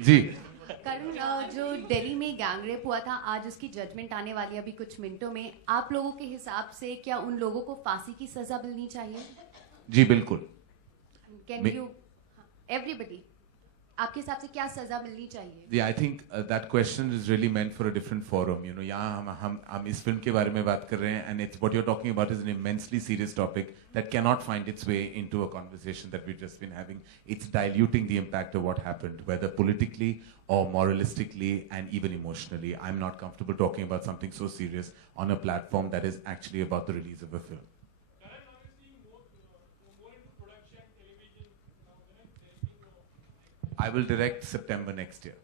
जी करण, जो दिल्ली में gang rape हुआ था, आज उसकी जजमेंट आने वाली है अभी कुछ मिनटों में। आप लोगों के हिसाब से क्या उन लोगों को फांसी की सजा मिलनी चाहिए? जी बिल्कुल। कैन यू एवरीबडी, आपके हिसाब से क्या सजा मिलनी चाहिए? जी I think that question is really meant for a different forum. You know, यहाँ हम इस फिल्म के बारे में बात कर रहे हैं, and it's what you are talking about is an immensely serious topic that can not find its way into a conversation that we just been having. It's diluting the impact of what happened, whether politically or moralistically and even emotionally. I'm not comfortable talking about something so serious on a platform that is actually about the release of a film. I will direct September next year.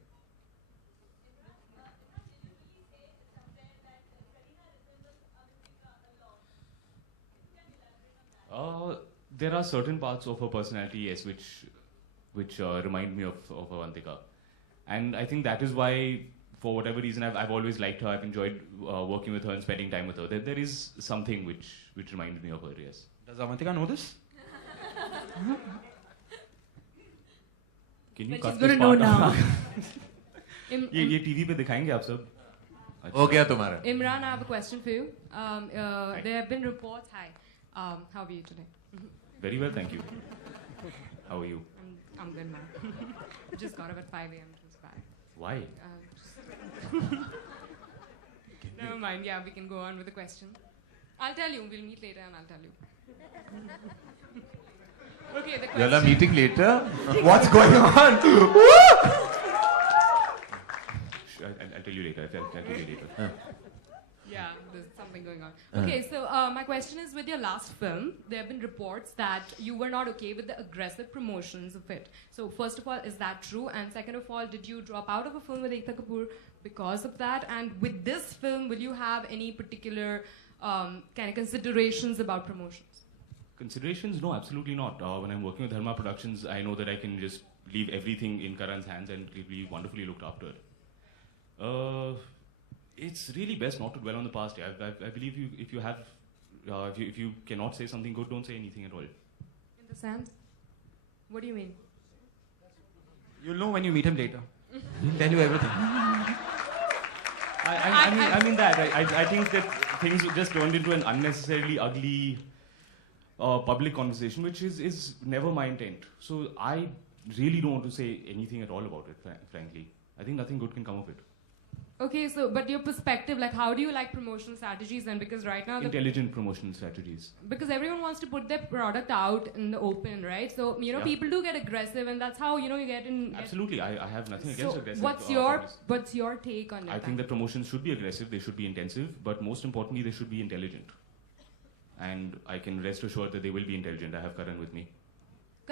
There are certain parts of her personality, yes, which remind me of Avantika, and I think that is why, for whatever reason, I've always liked her. I've enjoyed working with her and spending time with her. There is something which reminds me of her. Yes. Does Avantika know this? Can you But cut she's this gonna know part out? now. ये TV पे दिखाएंगे आप सब? हो गया तुम्हारा? Imran, I have a question for you. There have been reports. Hi. How are you today? Very well, thank you. How are you? I'm good, man. Just got up at 5 a.m. It was bad. Why? Never mind. Yeah, we can go on with the question. I'll tell you. We'll meet later, and I'll tell you. Okay. The Y'all are question. meeting later? What's going on? I'll tell you later. I'll tell you later. Yeah, there's something going on. Okay, so my question is, with your last film, there have been reports that you were not okay with the aggressive promotions of it. So first of all, is that true? And second of all, did you drop out of a film with Ekta Kapoor because of that? And with this film, will you have any particular kind of considerations about promotions? Considerations? No, absolutely not. When I'm working with Dharma Productions, I know that I can just leave everything in Karan's hands and it'll be wonderfully looked after. It's really best not to dwell on the past. Yeah. I believe if you cannot say something good, don't say anything at all. In the sense? What do you mean? You'll know when you meet him later. He'll tell you everything. I mean that. I think that things just turned into an unnecessarily ugly public conversation, which is never my intent. So I really don't want to say anything at all about it, frankly. I think nothing good can come of it. Okay, so but your perspective, like, how do you like promotional strategies then? Because right now, Intelligent promotional strategies. because everyone wants to put their product out in the open, right? So Yeah. people do get aggressive, and that's how you get in. Absolutely, I have nothing So against aggressive. what's your take on it? I think that promotions should be aggressive. They should be intensive, but most importantly, they should be intelligent. And I can rest assured that they will be intelligent. I have Karan with me.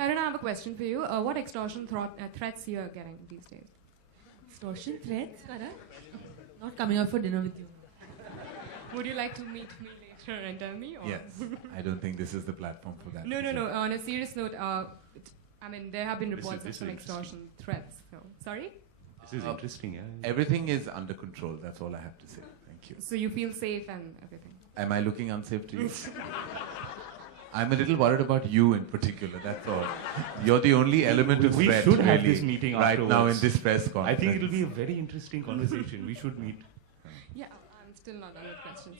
Karan, I have a question for you. What extortion threats you are getting these days? Extortion threats, Karan? Not coming out for dinner with you. Would you like to meet me later and tell me? Or? Yes. I don't think this is the platform for that. No. On a serious note, I mean, there have been reports this of some is extortion threats. So, sorry? This is interesting, yeah. Everything is under control. That's all I have to say. Thank you. So you feel safe and everything? Am I looking unsafe to you? I'm a little worried about you in particular, that's all. You're the only element of We threat should have really, this meeting right now in afterwards. this press I conference. think it'll be a very interesting conversation. We should meet. Yeah, I'm still not done with questions.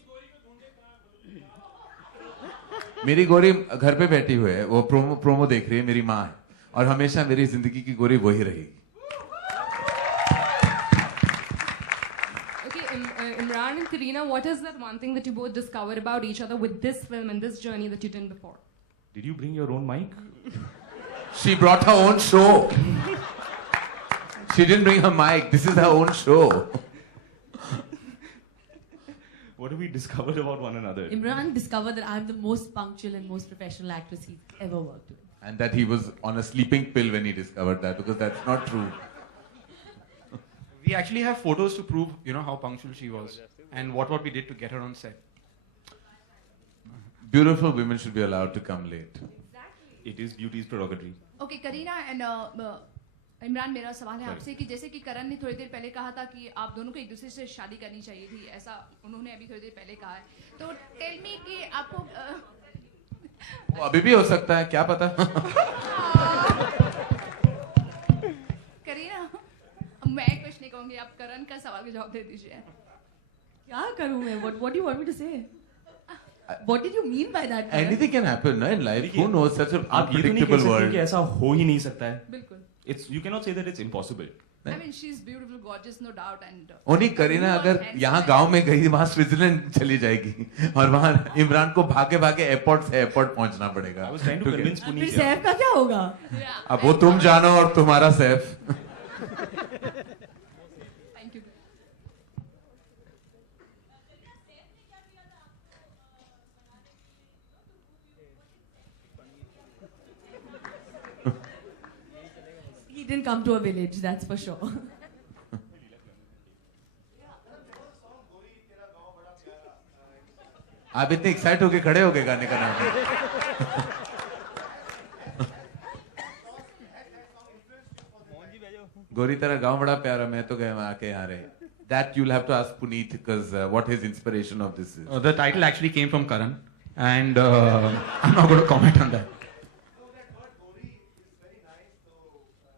मेरी गोरी घर पे बैठी हुई है, वो promo देख रही है, मेरी माँ है और हमेशा मेरी जिंदगी की गोरी वही रहेगी. Okay, Imran and Kareena, what is that one thing that you both discovered about each other with this film and this journey that you didn't before? Did you bring your own mic? She brought her own show. She didn't bring her mic. This is her own show. What have we discovered about one another? Imran discovered that I'm the most punctual and most professional actress he's ever worked with. And that he was on a sleeping pill when he discovered that, because that's not true. We actually have photos to prove, how punctual she was and what we did to get her on set. Beautiful women should be allowed to come late. It is beauty's prerogative. Okay Kareena and Imran, मेरा सवाल है आपसे कि जैसे कि करण ने थोड़ी देर पहले कहा था कि आप दोनों को एक दूसरे से शादी करनी चाहिए थी, ऐसा उन्होंने अभी थोड़ी देर पहले कहा है, तो टेल मी कि आपको वो अभी भी हो सकता है, क्या पता. करीना, मैं कुछ नहीं कहूंगी, आप करण का सवाल का जवाब दे दीजिए. क्या करूं मैं? What do you want me to say? What did you mean by that? Karan? Anything can happen, no, in life. देखिए, Who knows? Such an आप ये तो नहीं कह unpredictable सकते world. कि ऐसा हो ही नहीं सकता है. बिल्कुल. You cannot say that it's impossible. I mean, she's beautiful, gorgeous, no doubt, and. ओनी करीना अगर यहाँ गांव में गई वहां स्विट्जरलैंड चली जाएगी और वहां इमरान को भागे भागे एयरपोर्ट से एयरपोर्ट पहुंचना पड़ेगा. I was trying to convince फिर Puneet. सैफ का क्या होगा? Yeah. अब वो तुम जानो और तुम्हारा Saif. Thank you. He didn't come to a village, that's for sure. आप इतने एक्साइट होके खड़े हो गए गाने का नाम. गोरी तेरा गांव बड़ा प्यारा, मैं तो गए वहां आके यहाँ रहे. That you'll have to ask Puneet because what his inspiration of this is. The title actually came from Karan, and I'm not going to comment on that.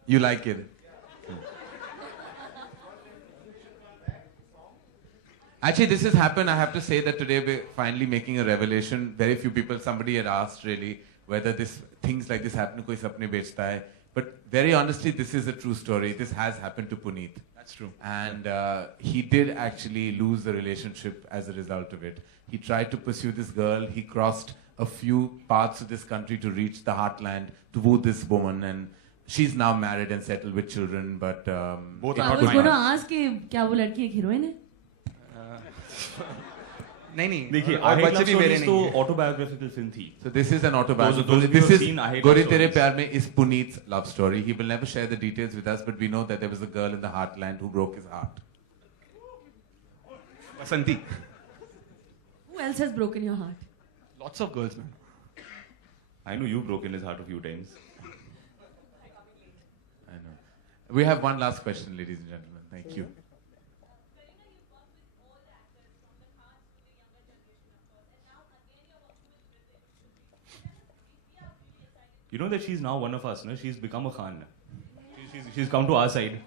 You like it? Actually, this has happened. I have to say that today we're finally making a revelation. Very few people, somebody had asked really whether things like this happen. Koi sapne bechta hai. But very honestly, this is a true story. This has happened to Puneet. That's true. And he did actually lose the relationship as a result of it. He tried to pursue this girl. He crossed a few parts of this country to reach the heartland to woo this woman. And she's now married and settled with children. But Both it are I not was could going to not. ask कि क्या वो लड़की एक heroine है? नहीं देखिए, और I Hate बच्चे Love भी मेरे Stories तो नहीं हैं. autobiographical film थी. So this is an autobiography. Those of you This who have is seen I Hate Gori Love Tere Stories. Pyar Mein is Puneet's love story. He will never share the details with us, but we know that there was a girl in the heartland who broke his heart. Basanti. Who else has broken your heart? Lots of girls, man. I know you've broken his heart a few times. I know. We have one last question, ladies and gentlemen. Thank you. You know that she's now one of us, no? She's become a Khan. She's come to our side.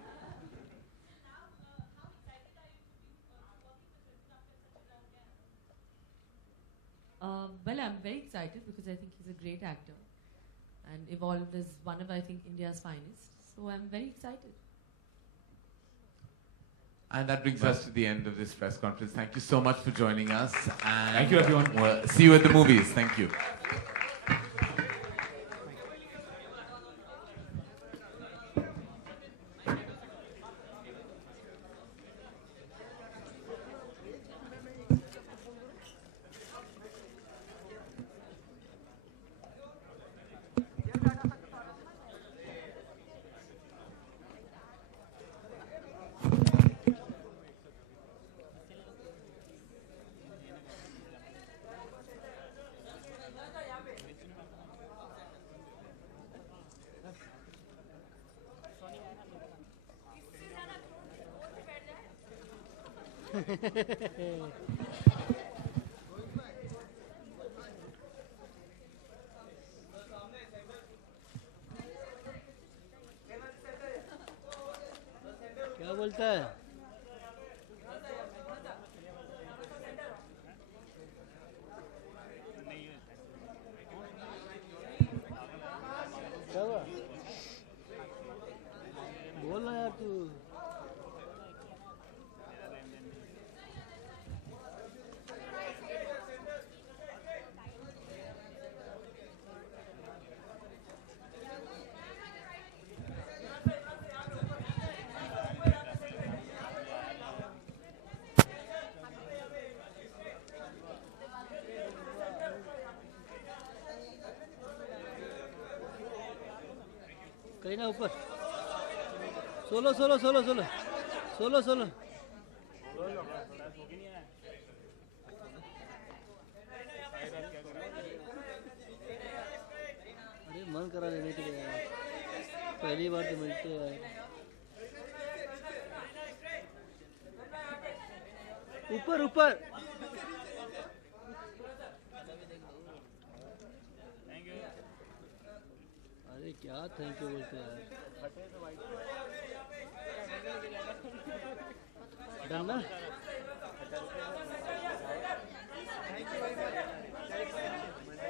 Well, I'm very excited because I think he's a great actor and evolved as one of, I think, India's finest. So I'm very excited. And that brings us to the end of this press conference. Thank you so much for joining us. And Thank you, everyone. We'll see you at the movies. Thank you. क्या बोलता है? क्या हुआ? बोल ना यार तू. कहीं ना ऊपर. Solo solo solo solo solo solo. अरे मन करा लेने के लिए यार. पहली बार तो मिलते हैं यार. ऊपर ऊपर. अरे क्या थैंक यू बोलते हैं यार. Done, na?